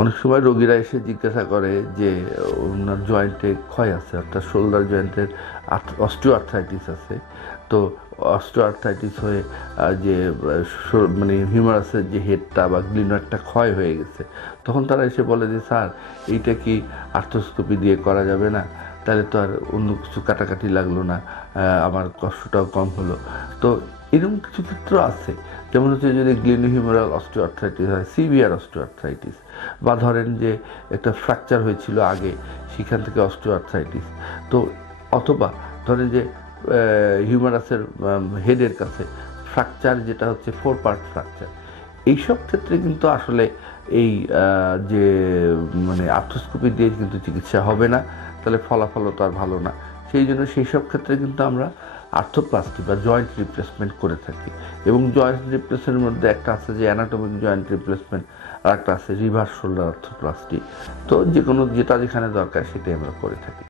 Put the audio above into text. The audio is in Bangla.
অনেক সময় রোগীরা এসে জিজ্ঞাসা করে যে ওনার জয়েন্টে ক্ষয় আছে, অর্থাৎ শোল্ডার জয়েন্টের অস্টিও আর্থ্রাইটিস আছে। তো অস্টিও আর্থ্রাইটিস হয়ে যে মানে হিউমারাসের যে হেডটা বা গ্লিনারটা ক্ষয় হয়ে গেছে, তখন তারা এসে বলে যে স্যার এইটা কি আর্থ্রোস্কোপি দিয়ে করা যাবে না? তাহলে তো আর অন্য কিছু কাটাকাটি লাগলো না, আমার কষ্টটাও কম হলো। তো এরকম কিছু ক্ষেত্র আছে, যেমন হচ্ছে যদি গ্লিনোহিউমেরাল অস্টিওআর্থ্রাইটিস হয়, সিভিয়ার অস্টিওআর্থ্রাইটিস, বা ধরেন যে একটা ফ্র্যাকচার হয়েছিল আগে, সেখান থেকে অস্টিওআর্থ্রাইটিস। তো অথবা ধরেন যে হিউমারাসের হেডের কাছে ফ্র্যাকচার, যেটা হচ্ছে 4 পার্ট ফ্র্যাকচার। এইসব ক্ষেত্রে কিন্তু আসলে এই যে মানে আর্থ্রোস্কোপি দিয়ে কিন্তু চিকিৎসা হবে না, তাহলে ফলাফলও তো আর ভালো না। সেই জন্য সেই সব ক্ষেত্রে কিন্তু আমরা আর্থ্রোপ্লাস্টি বা জয়েন্ট রিপ্লেসমেন্ট করে থাকি। এবং জয়েন্ট রিপ্লেসমেন্টের মধ্যে একটা আছে যে অ্যানাটমিক জয়েন্ট রিপ্লেসমেন্ট, আর একটা আছে রিভার্স শোল্ডার আর্থ্রোপ্লাস্টি। তো যে কোনো যেটা যেখানে দরকার সেটাই আমরা করে থাকি।